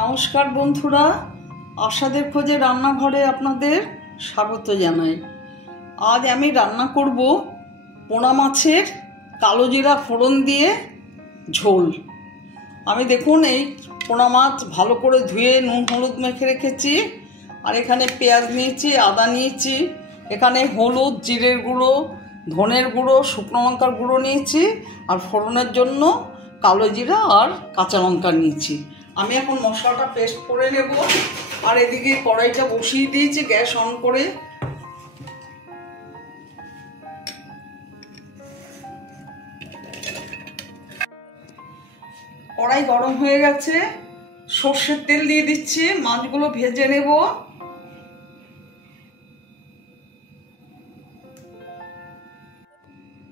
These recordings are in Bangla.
নমস্কার বন্ধুরা, আশাদের খোঁজে রান্নাঘরে আপনাদের স্বাগত জানাই। আজ আমি রান্না করব পোনা মাছের কালো জিরা ফোড়ন দিয়ে ঝোল। আমি দেখুন এই পোনা মাছ ভালো করে ধুয়ে নুন হলুদ মেখে রেখেছি। আর এখানে পেঁয়াজ নিয়েছি, আদা নিয়েছি, এখানে হলুদ, জিরের গুঁড়ো, ধনের গুঁড়ো, শুকনো লঙ্কার গুঁড়ো নিয়েছি, আর ফোড়নের জন্য কালো জিরা আর কাঁচা লঙ্কা নিয়েছি। আমি এখন মশলাটা পেস্ট করে নেব। আর এদিকে কড়াইটা বসিয়ে দিয়েছি গ্যাস অন করে। কড়াই গরম হয়ে গেছে, সর্ষের তেল দিয়ে দিচ্ছি, মাছগুলো ভেজে নেব।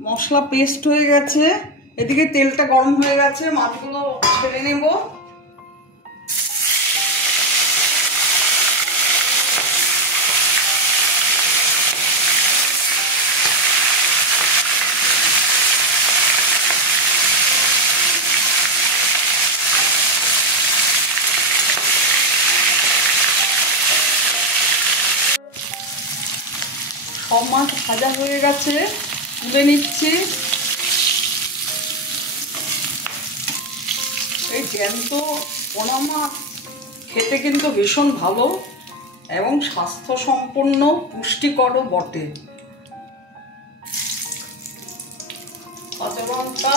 মশলা পেস্ট হয়ে গেছে, এদিকে তেলটা গরম হয়ে গেছে, মাছগুলো ছেড়ে নেব। সব মাছ ভাজা হয়ে গেছে, তুলে নিচ্ছি। এই জ্যান্ত পোনা মাছ খেতে কিন্তু ভীষণ ভালো এবং স্বাস্থ্যসম্পন্ন, পুষ্টিকরও বটে। কাঁচা লঙ্কা,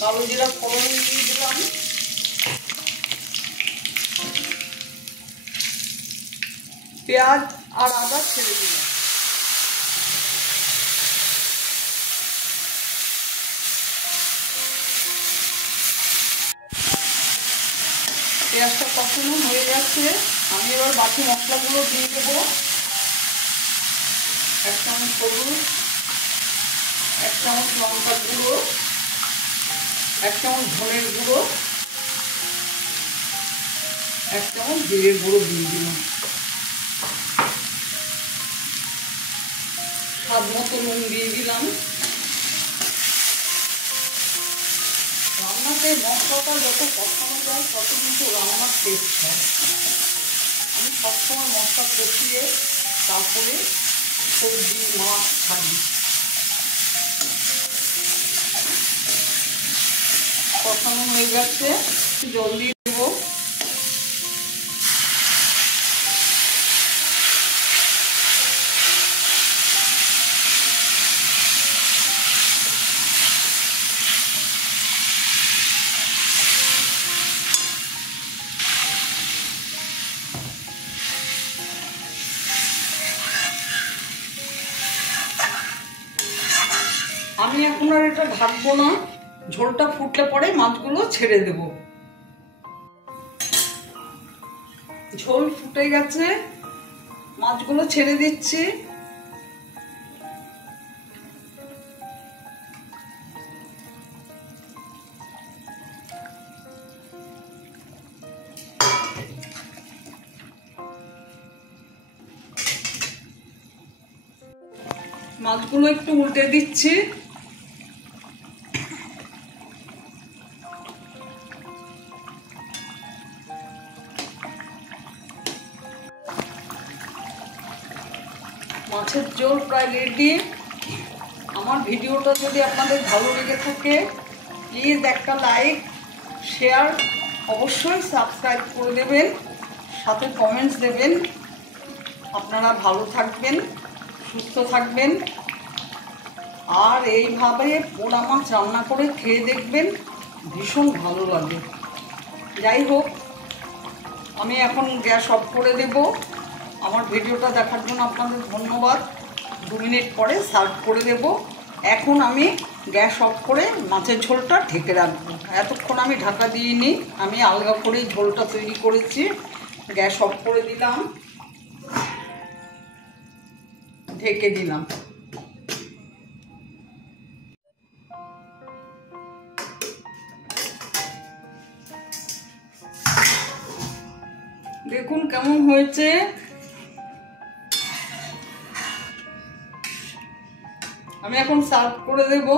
কালো জিরা ফোড়ন দিয়ে দিলাম। পেঁয়াজ আর আদা ছেড়ে দিলাম। পেঁয়াজটা কষানো হয়ে গেছে, আমি এবার বাকি মশলাগুলো দিয়ে দেবো। 1 চামচ হলুদ, 1 চামচ লঙ্কার গুঁড়ো, 1 চামচ ধনের গুঁড়ো, 1 চামচ জিরের গুঁড়ো দিয়ে দিলাম। স্বাদ মতো নুন দিয়ে দিলাম। রান্নাতে মশলাটা যত কষানো যায় তত কিন্তু রান্নার টেস্ট হয়। আমি সবসময় মশলা কষিয়ে তারপরে সবজি মাছ ছাড়ি। কষানো হয়ে গেছে, জল দিয়ে দেবো। আমি এখন আর এটা ঢাকবো না, ঝোলটা ফুটলে পরে মাছগুলো ছেড়ে দেব। ঝোল ফুটে গেছে, মাছগুলো ছেড়ে দিচ্ছি। মাছগুলো একটু উল্টে দিচ্ছি। মাছের ঝোল প্রায় রেডি। আমার ভিডিওটা যদি আপনাদের ভালো লেগে থাকে প্লিজ একটা লাইক, শেয়ার, অবশ্যই সাবস্ক্রাইব করে দেবেন, সাথে কমেন্টস দেবেন। আপনারা ভালো থাকবেন, সুস্থ থাকবেন, আর এইভাবে পোনা মাছ রান্না করে খেয়ে দেখবেন, ভীষণ ভালো লাগে। যাই হোক, আমি এখন গ্যাস অফ করে দেব। আমার ভিডিওটা দেখার জন্য আপনাদের ধন্যবাদ। 2 মিনিট পরে সার্ভ করে দেব। এখন আমি গ্যাস অফ করে মাছের ঝোলটা ঢেকে রাখবো। এতক্ষণ আমি ঢাকা দিইনি, আমি আলগা করেই ঝোলটা তৈরি করেছি। গ্যাস অফ করে দিলাম, ঢেকে দিলাম। দেখুন কেমন হয়েছে। আমি এখন সার্ভ করে দেব।